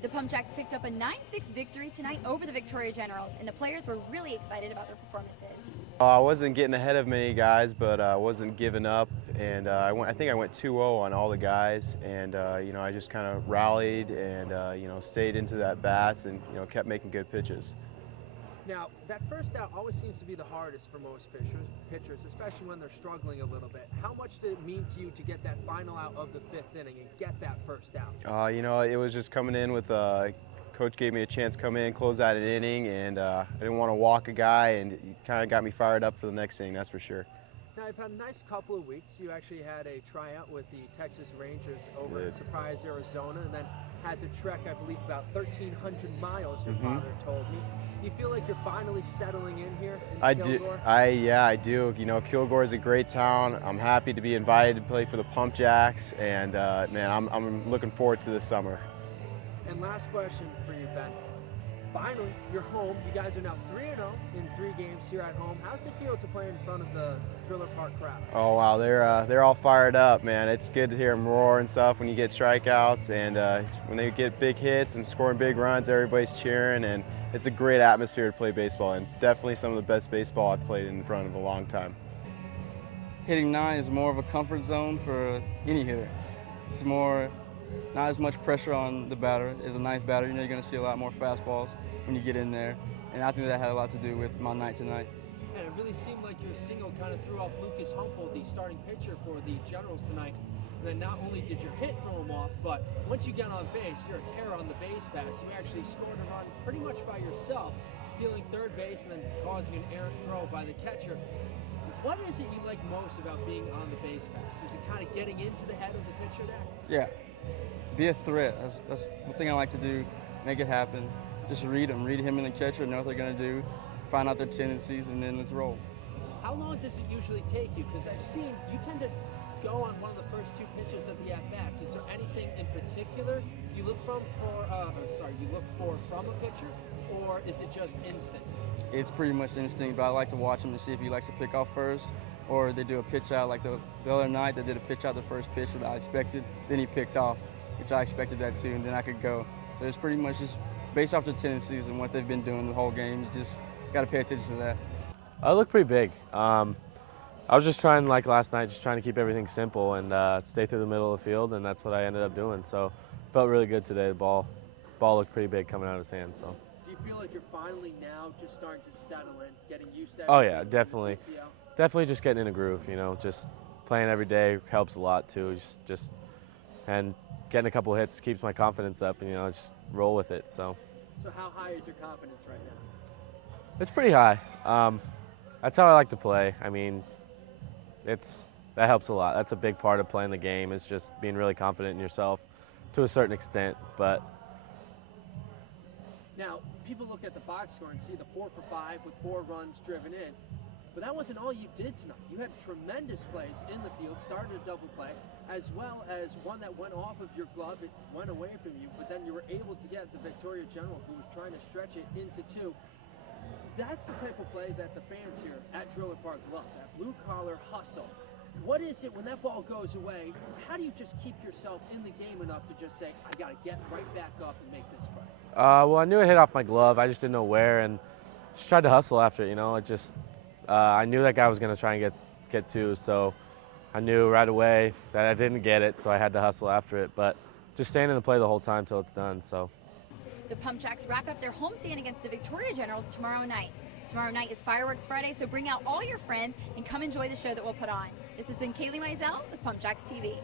The Pump Jacks picked up a 9-6 victory tonight over the Victoria Generals, and the players were really excited about their performances. I wasn't getting ahead of many guys, but I wasn't giving up, and I think I went 2-0 on all the guys, and I just kind of rallied and stayed into that bats and kept making good pitches. Now, that first out always seems to be the hardest for most pitchers, especially when they're struggling a little bit. How much did it mean to you to get that final out of the 5th inning and get that first out? It was just coming in with Coach gave me a chance to come in, close out an inning, and I didn't want to walk a guy, and it kind of got me fired up for the next inning, that's for sure. Now, you've had a nice couple of weeks. You actually had a tryout with the Texas Rangers over in Surprise, Arizona, and then had to trek, I believe, about 1,300 miles, your father told me. Do you feel like you're finally settling in here in Kilgore? I do. Kilgore is a great town. I'm happy to be invited to play for the Pump Jacks, and man, I'm looking forward to this summer. And last question for you, Ben. Finally, you're home. You guys are now 3-0 in 3 games here at home. How's it feel to play in front of the Driller Park crowd? Oh wow, they're all fired up, man. It's good to hear them roar and stuff when you get strikeouts, and when they get big hits and scoring big runs, everybody's cheering, and it's a great atmosphere to play baseball in. Definitely some of the best baseball I've played in front of a long time. Hitting 9 is more of a comfort zone for any hitter. It's more, not as much pressure on the batter. It's a ninth batter, you're going to see a lot more fastballs when you get in there. And I think that had a lot to do with my night tonight. And it really seemed like your single kind of threw off Lucas Humboldt, the starting pitcher for the Generals tonight. And then not only did your hit throw him off, but once you get on base, you're a terror on the base pass. You actually scored a run pretty much by yourself, stealing third base and then causing an errant throw by the catcher. What is it you like most about being on the base pass? Is it kind of getting into the head of the pitcher there? Yeah, be a threat. That's the thing I like to do, make it happen. Just read him and the catcher, know what they're going to do, find out their tendencies, and then let's roll. How long does it usually take you? Because I've seen you tend to go on one of the first 2 pitches of the at-bats. Is there anything in particular you look from a pitcher, or is it just instinct? It's pretty much instinct, but I like to watch him to see if he likes to pick off first, or they do a pitch out. Like the other night, they did a pitch out the first pitch that I expected, then he picked off, which I expected that too, and then I could go. So it's pretty much just based off their tendencies and what they've been doing the whole game. You just got to pay attention to that. I look pretty big. I was just trying, like last night, just trying to keep everything simple and stay through the middle of the field, and that's what I ended up doing. So felt really good today. The ball looked pretty big coming out of his hand. So. Do you feel like you're finally now just starting to settle in, getting used to everything? Oh yeah, definitely. Definitely just getting in a groove. Just playing every day helps a lot too. And getting a couple hits keeps my confidence up, and just roll with it. So how high is your confidence right now? It's pretty high. That's how I like to play. I mean, that helps a lot. That's a big part of playing the game, is just being really confident in yourself to a certain extent. But now, people look at the box score and see the 4 for 5 with 4 runs driven in. But that wasn't all you did tonight. You had tremendous plays in the field, started a double play, as well as one that went off of your glove. It went away from you, but then you were able to get the Victoria General, who was trying to stretch it into 2. That's the type of play that the fans here at Driller Park love, that blue-collar hustle. What is it when that ball goes away? How do you just keep yourself in the game enough to just say, I got to get right back up and make this play? Well, I knew it hit off my glove. I just didn't know where, and just tried to hustle after it. I knew that guy was going to try and get 2, so I knew right away that I didn't get it, so I had to hustle after it. But just staying in the play the whole time till it's done. So. The Pump Jacks wrap up their homestand against the Victoria Generals tomorrow night. Tomorrow night is Fireworks Friday, so bring out all your friends and come enjoy the show that we'll put on. This has been Kailey with Pump Jacks TV.